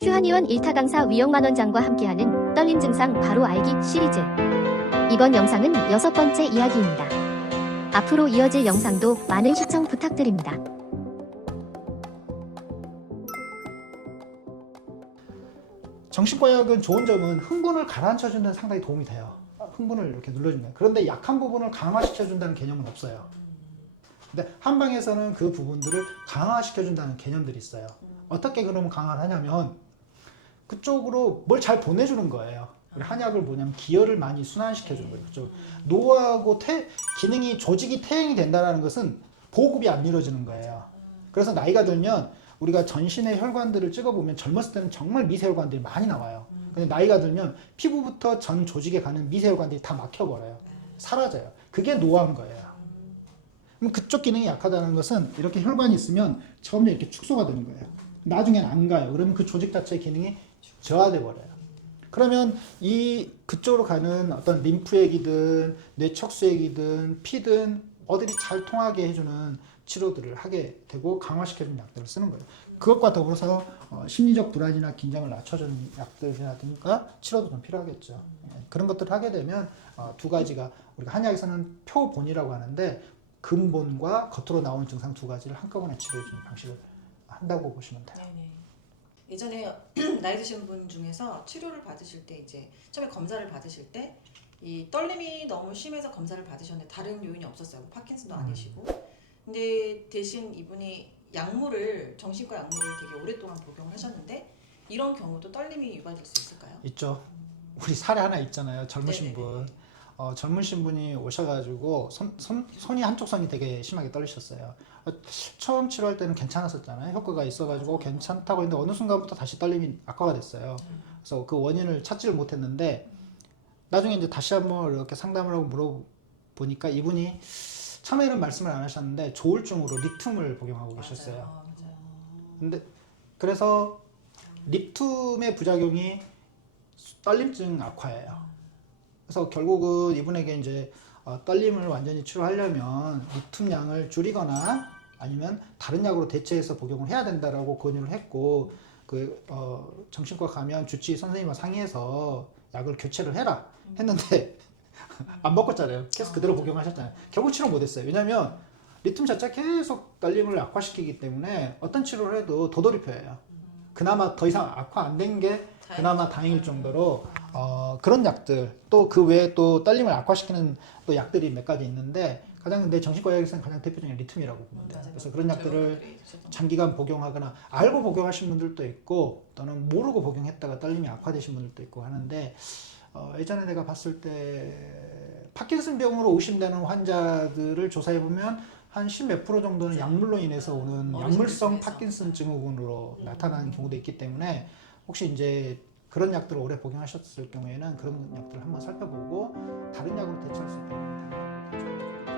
휴한의원 1타 강사 위영만원장과 함께하는 떨림 증상 바로 알기 시리즈. 이번 영상은 6번째 이야기입니다. 앞으로 이어질 영상도 많은 시청 부탁드립니다. 정신과약은 좋은 점은 흥분을 가라앉혀주는 데 상당히 도움이 돼요. 흥분을 이렇게 눌러준다. 그런데 약한 부분을 강화시켜준다는 개념은 없어요. 근데 한방에서는 그 부분들을 강화시켜준다는 개념들이 있어요. 어떻게 그러면 강화를 하냐면 그쪽으로 뭘 잘 보내주는 거예요. 우리 한약을 뭐냐면 기혈을 많이 순환시켜주는 거예요. 그쪽 노화하고 기능이 조직이 퇴행이 된다는 것은 보급이 안 이루어지는 거예요. 그래서 나이가 들면 우리가 전신의 혈관들을 찍어보면 젊었을 때는 정말 미세혈관들이 많이 나와요. 근데 나이가 들면 피부부터 전 조직에 가는 미세혈관들이 다 막혀버려요. 사라져요. 그게 노화인 거예요. 그럼 그쪽 기능이 약하다는 것은 이렇게 혈관이 있으면 점점 이렇게 축소가 되는 거예요. 나중엔 안 가요. 그러면 그 조직 자체의 기능이 저하돼 버려요. 그러면 그쪽으로 가는 어떤 림프액이든 뇌척수액이든 피든 어들이 잘 통하게 해주는 치료들을 하게 되고 강화시켜주는 약들을 쓰는 거예요. 그것과 더불어서 심리적 불안이나 긴장을 낮춰주는 약들이라든가 치료도 좀 필요하겠죠. 그런 것들을 하게 되면 두 가지가 우리가 한약에서는 표본이라고 하는데 근본과 겉으로 나오는 증상 두 가지를 한꺼번에 치료해주는 방식을 한다고 보시면 돼요. 네네. 예전에 나이 드신 분 중에서 치료를 받으실 때 이제 처음에 검사를 받으실 때 이 떨림이 너무 심해서 검사를 받으셨는데 다른 요인이 없었어요. 파킨슨도 아니시고. 근데 대신 이분이 정신과 약물을 되게 오랫동안 복용을 하셨는데 이런 경우도 떨림이 유발될 수 있을까요? 있죠. 우리 사례 하나 있잖아요. 젊으신 네네네. 분. 젊으신 분이 오셔가지고 손이 한쪽 손이 되게 심하게 떨리셨어요. 처음 치료할 때는 괜찮았었잖아요. 효과가 있어가지고 괜찮다고 했는데 어느 순간부터 다시 떨림이 악화가 됐어요. 그래서 그 원인을 찾지를 못했는데 나중에 이제 다시 한번 이렇게 상담을 하고 물어보니까 이분이 처음에는 말씀을 안 하셨는데 조울증으로 리튬을 복용하고 계셨어요. 맞아요. 근데 그래서 리튬의 부작용이 떨림증 악화예요. 그래서 결국은 이분에게 이제 떨림을 완전히 치료하려면 리튬 양을 줄이거나 아니면 다른 약으로 대체해서 복용을 해야 된다라고 권유를 했고 정신과 가면 주치의 선생님과 상의해서 약을 교체를 해라 했는데 안 바꿨잖아요. 계속 그대로 복용하셨잖아요. 결국 치료 못했어요. 왜냐하면 리튬 자체가 계속 떨림을 악화시키기 때문에 어떤 치료를 해도 도돌이표예요. 그나마 더 이상 악화 안 된 게 그나마 다행일 정도로 그런 약들 또 그 외에 또 떨림을 악화시키는 또 약들이 몇 가지 있는데 근데 정신과 약에서는 가장 대표적인 리튬이라고 보면 돼요. 그래서 그런 약들을 장기간 복용하거나 알고 복용하신 분들도 있고 또는 모르고 복용했다가 떨림이 악화되신 분들도 있고 하는데 예전에 내가 봤을 때 파킨슨병으로 의심되는 환자들을 조사해 보면 한 10몇 프로 정도는 약물로 인해서 오는 약물성 파킨슨 증후군으로 나타나는 경우도 있기 때문에 혹시 이제 그런 약들을 오래 복용하셨을 경우에는 그런 약들을 한번 살펴보고 다른 약으로 대체할 수 있다면